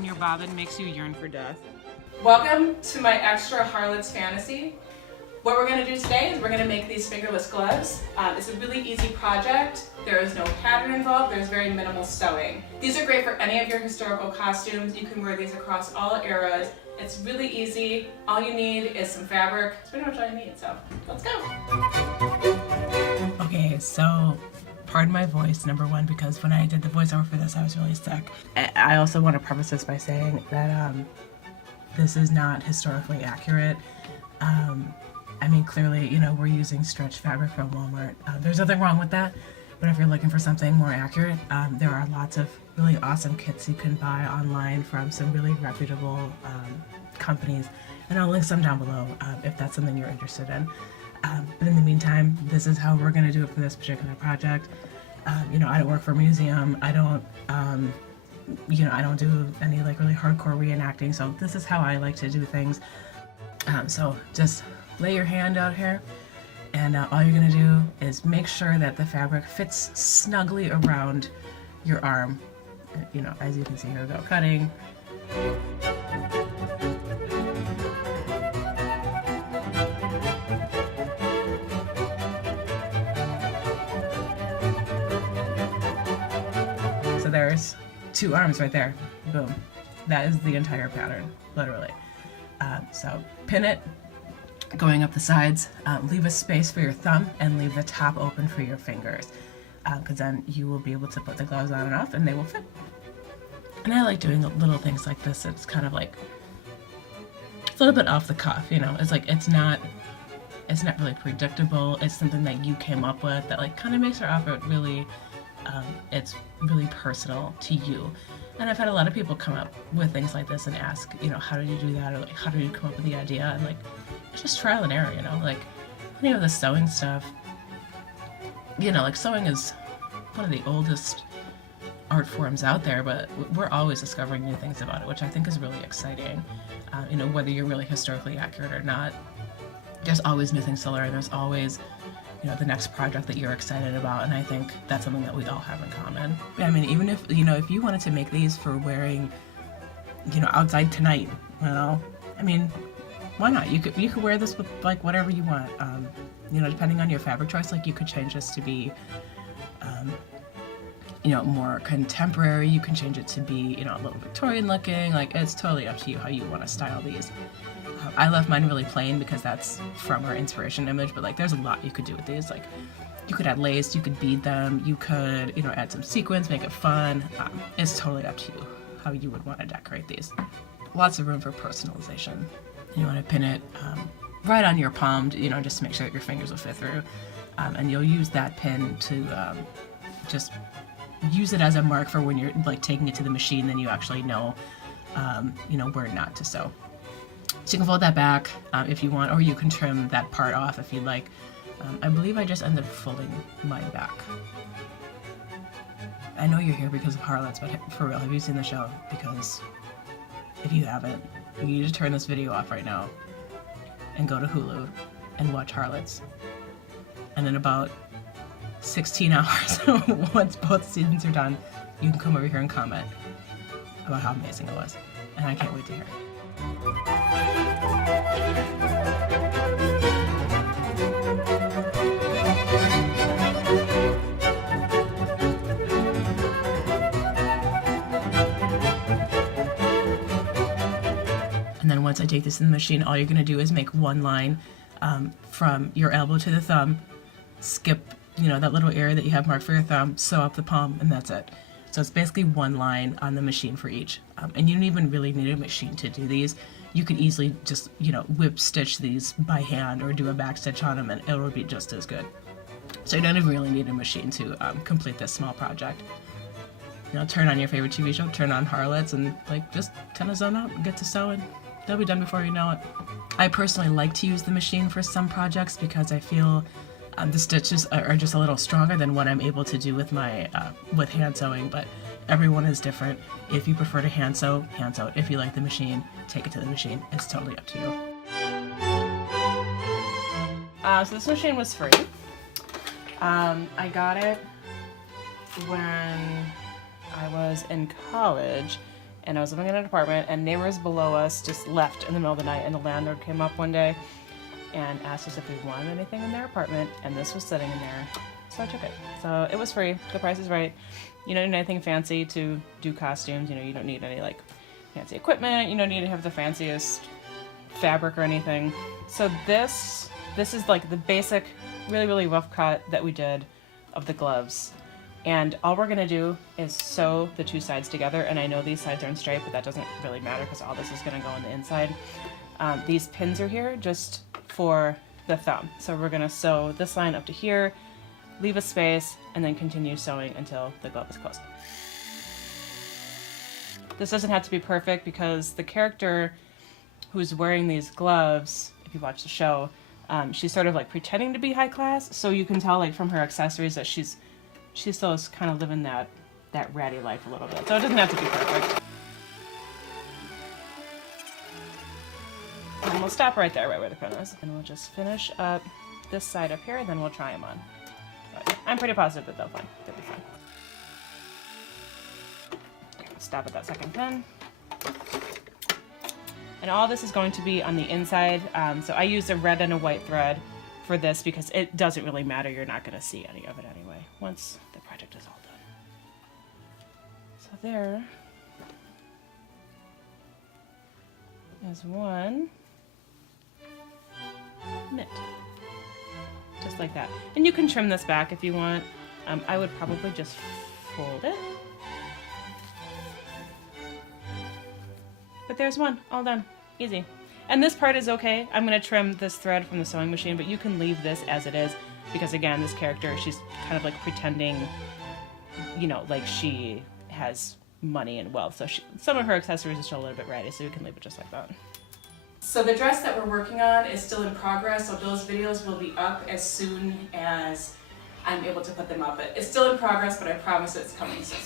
when your bobbin makes you yearn for death. Welcome to my extra Harlots fantasy. What we're going to do today is we're going to make these fingerless gloves. It's a really easy project. There is no pattern involved. There's very minimal sewing. These are great for any of your historical costumes. You can wear these across all eras. It's really easy. All you need is some fabric. It's pretty much all you need, so let's go. Okay, so pardon my voice, number one, because when I did the voiceover for this, I was really sick. I also want to preface this by saying that this is not historically accurate. I mean, clearly, you know, we're using stretch fabric from Walmart. There's nothing wrong with that, but if you're looking for something more accurate, there are lots of really awesome kits you can buy online from some really reputable companies, and I'll link some down below if that's something you're interested in. But in the meantime, this is how we're going to do it for this particular project. You know, I don't work for a museum. I don't, you know, I don't do any like really hardcore reenacting, so this is how I like to do things. So just lay your hand out here, and all you're going to do is make sure that the fabric fits snugly around your arm. You know, as you can see here, go cutting. So there's two arms right there. Boom. That is the entire pattern, literally. So pin it, going up the sides, leave a space for your thumb, and leave the top open for your fingers, because then you will be able to put the gloves on and off and they will fit. And I like doing little things like this. It's kind of like, it's a little bit off the cuff, you know. It's like, it's not really predictable. It's something that you came up with that like kind of makes our outfit really, it's really personal to you. And I've had a lot of people come up with things like this and ask, you know, how did you do that? Or like, how did you come up with the idea? And like, it's just trial and error, you know, like any of the sewing stuff, you know, like sewing is one of the oldest art forms out there, but we're always discovering new things about it, which I think is really exciting. You know, whether you're really historically accurate or not, there's always new things to learn. There's always, you know, the next project that you're excited about, and I think that's something that we all have in common. I mean, even if, you know, if you wanted to make these for wearing, you know, outside tonight, you know, I mean, why not? You could wear this with like whatever you want. You know, depending on your fabric choice, like you could change this to be, you know, more contemporary. You can change it to be, you know, a little Victorian looking. Like, it's totally up to you how you want to style these. I left mine really plain because that's from our inspiration image, but like there's a lot you could do with these. Like you could add lace, you could bead them, you could, you know, add some sequins, make it fun. It's totally up to you how you would want to decorate these. Lots of room for personalization. You want to pin it right on your palm, you know, just to make sure that your fingers will fit through. And you'll use that pin to just use it as a mark for when you're like taking it to the machine, then you actually know, you know, where not to sew. So you can fold that back if you want, or you can trim that part off if you'd like. I believe I just ended up folding mine back. I know you're here because of Harlots, but for real, have you seen the show? Because if you haven't, you need to turn this video off right now and go to Hulu and watch Harlots. And in about 16 hours, once both seasons are done, you can come over here and comment about how amazing it was. And I can't wait to hear it. And then once I take this in the machine, all you're going to do is make one line from your elbow to the thumb, skip, you know, that little area that you have marked for your thumb, sew up the palm, and that's it. So it's basically one line on the machine for each. And you don't even really need a machine to do these. You could easily just, you know, whip stitch these by hand or do a back stitch on them and it will be just as good. So you don't even really need a machine to complete this small project. You know, turn on your favorite TV show, turn on Harlots, and like just kind of zone out and get to sewing. They'll be done before you know it. I personally like to use the machine for some projects because I feel the stitches are just a little stronger than what I'm able to do with my with hand sewing, but everyone is different. If you prefer to hand sew, hand sew it. If you like the machine, take it to the machine. It's totally up to you. So this machine was free. I got it when I was in college, and I was living in an apartment, and neighbors below us just left in the middle of the night, and the landlord came up one day and asked us if we wanted anything in their apartment, and this was sitting in there, so I took it. So it was free, the price is right. You don't need anything fancy to do costumes, you know, you don't need any like fancy equipment, you don't need to have the fanciest fabric or anything. So this is like the basic, really rough cut that we did of the gloves. And all we're gonna do is sew the two sides together, and I know these sides aren't straight, but that doesn't really matter because all this is gonna go on the inside. These pins are here just for the thumb. So we're gonna sew this line up to here, leave a space, and then continue sewing until the glove is closed. This doesn't have to be perfect because the character who's wearing these gloves, if you watch the show, she's sort of like pretending to be high class, so you can tell like from her accessories that she still is kind of living that ratty life a little bit. So it doesn't have to be perfect. And we'll stop right there, right where the pin is, and we'll just finish up this side up here, and then we'll try them on. But I'm pretty positive that they'll be fine. Stop at that second pin. And all this is going to be on the inside. So I used a red and a white thread for this because it doesn't really matter. You're not going to see any of it anyway once the project is all done. So there is one mitt. Just like that. And you can trim this back if you want. I would probably just fold it. But there's one, all done, easy. And this part is okay. I'm gonna trim this thread from the sewing machine, but you can leave this as it is because again, this character, she's kind of like pretending, you know, like she has money and wealth. So some of her accessories are still a little bit ratty, so you can leave it just like that. So the dress that we're working on is still in progress, so those videos will be up as soon as I'm able to put them up. It's still in progress, but I promise it's coming soon.